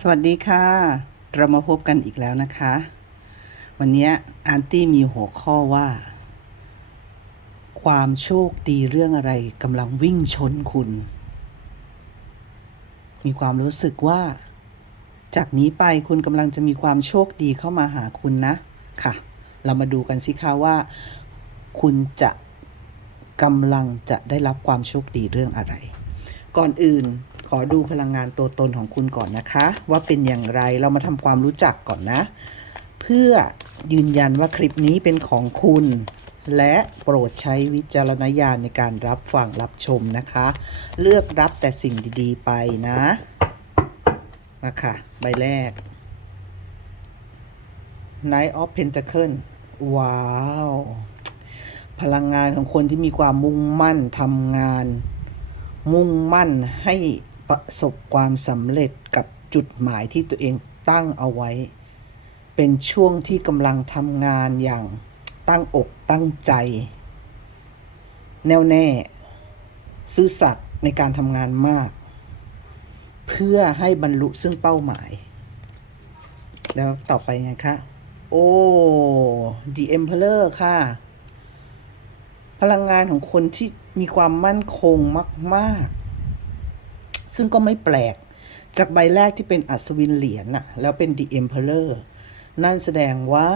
สวัสดีค่ะ เรามาพบกันอีกแล้วนะคะ วันนี้อาร์ตี้มีหัวข้อว่า ความโชคดีเรื่องอะไรกำลังวิ่งชนคุณ มีความรู้สึกว่า จากนี้ไปคุณกำลังจะมีความโชคดีเข้ามาหาคุณนะค่ะ เรามาดูกันสิคะว่า คุณจะกำลังจะได้รับความโชคดีเรื่องอะไร ก่อนอื่น อดูพลังงานตัวตนของคุณก่อนนะคะ ว่าเป็นอย่างไรเรามาทำความรู้จักก่อนนะ เพื่อยืนยันว่าคลิปนี้เป็นของคุณ และโปรดใช้วิจารณญาณในการรับฟังรับชมนะคะ เลือกรับแต่สิ่งดีๆไปนะนะคะใบแรก Knight of Pentacle ว้าว พลังงานของคนที่มีความมุ่งมั่นทำงาน มุ่งมั่นให้ ประสบความสำเร็จกับจุดหมายที่ตัวเองตั้งเอาไว้ เป็นช่วงที่กำลังทำงานอย่างตั้งอกตั้งใจ แน่วแน่ ซื่อสัตย์ในการทำงานมาก เพื่อให้บรรลุซึ่งเป้าหมาย แล้วต่อไปไงคะ โอ้ The Emperor ค่ะ พลังงานของคนที่มีความมั่นคงมาก ๆ ซึ่งก็ไม่แปลก จากใบแรกที่เป็นอัศวินเหรียญน่ะ แล้วเป็น The Emperor นั่นแสดงว่า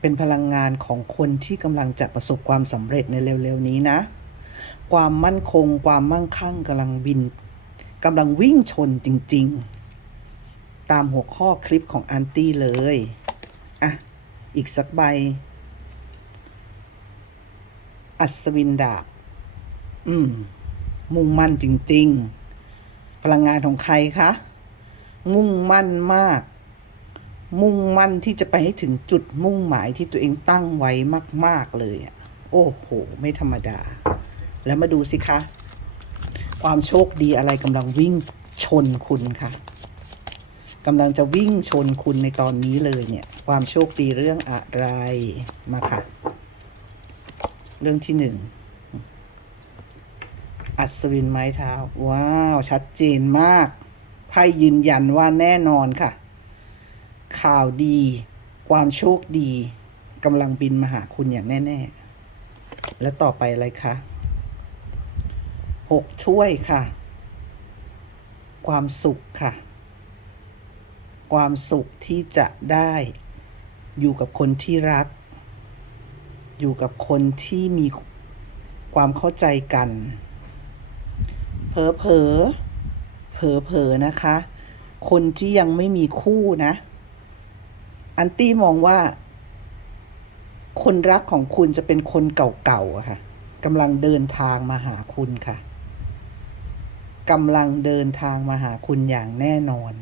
เป็นพลังงานของคนที่กำลังจะประสบความสำเร็จในเร็วๆนี้นะ ความมั่นคง ความมั่งคั่งกำลังบินกำลังวิ่งชนจริง ๆ ตามหัวข้อคลิปของอันตี้เลย อะ อีกสักใบ อัศวินดาบ อืม มุ่งมั่นจริง ๆ พลังงานของใครคะ มุ่งมั่นมาก มุ่งมั่นที่จะไปให้ถึงจุดมุ่งหมายที่ตัวเองตั้งไว้มาก ๆ เลยอะโอ้โห ไม่ธรรมดา แล้วมาดูสิคะ ความโชคดีอะไรกำลังวิ่งชนคุณคะกำลังจะวิ่งชนคุณในตอนนี้เลยเนี่ย ความโชคดีเรื่องอะไรมาค่ะ เรื่องที่หนึ่ง อัศวินไม้เท้า ว้าว ชัดเจนมาก ไพ่ยืนยันว่าแน่นอนค่ะ ข่าวดี ความโชคดีกำลังบินมาหาคุณอย่างแน่ ๆ และต่อไปอะไรคะหกถ้วยค่ะ ความสุขค่ะ ความสุขที่จะได้อยู่กับคนที่รัก อยู่กับคนที่มีความเข้าใจกัน เผลอเผลอเผลอเผลอนะคะ คนที่ยังไม่มีคู่นะ อันตี้มองว่า คนรักของคุณจะเป็นคนเก่าๆค่ะกำลังเดินทางมาหาคุณค่ะกำลังเดินทางมาหาคุณอย่างแน่นอน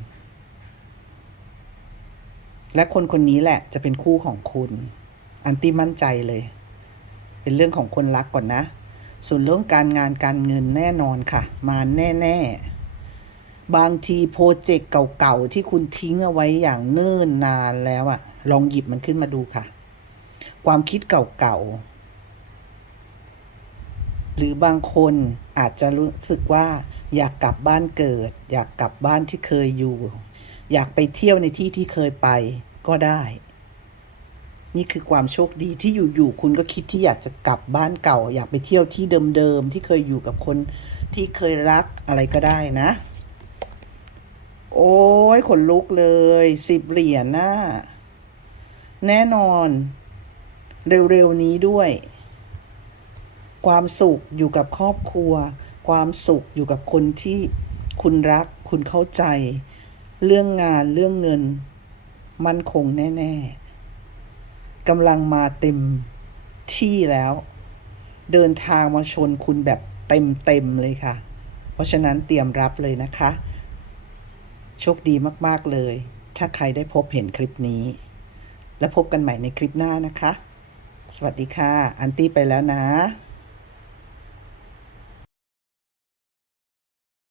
และคนคนนี้แหละจะเป็นคู่ของคุณ อันตี้มั่นใจเลย เป็นเรื่องของคนรักก่อนนะ ส่วนเรื่องการงานการเงินแน่นอนค่ะ มาแน่ๆ บางทีโปรเจกต์เก่าๆ ที่คุณทิ้งเอาไว้อย่างเนิ่นนานแล้วอะลองหยิบมันขึ้นมาดูค่ะ ความคิดเก่าๆ หรือบางคนอาจจะรู้สึกว่า อยากกลับบ้านเกิด อยากกลับบ้านที่เคยอยู่ อยากไปเที่ยวในที่ที่เคยไปก็ได้ นี่คือความโชคดีที่อยู่ๆคุณก็คิดที่อยากจะกลับบ้านเก่า อยากไปเที่ยวที่เดิมๆที่เคยอยู่กับคนที่เคยรักอะไรก็ได้นะ โอ้ยขนลุกเลยสิบเหรียญน่ะแน่นอน เร็วๆนี้ด้วย ความสุขอยู่กับครอบครัว ความสุขอยู่กับคนที่คุณรัก คุณเข้าใจ เรื่องงานเรื่องเงิน มั่นคงแน่ ๆ กำลังมาเต็มที่แล้ว เดินทางมาชนคุณแบบเต็มเต็มเลยค่ะ เพราะฉะนั้นเตรียมรับเลยนะคะ โชคดีมากๆเลย ถ้าใครได้พบเห็นคลิปนี้ และพบกันใหม่ในคลิปหน้านะคะ สวัสดีค่ะ อันตี้ไปแล้วนะ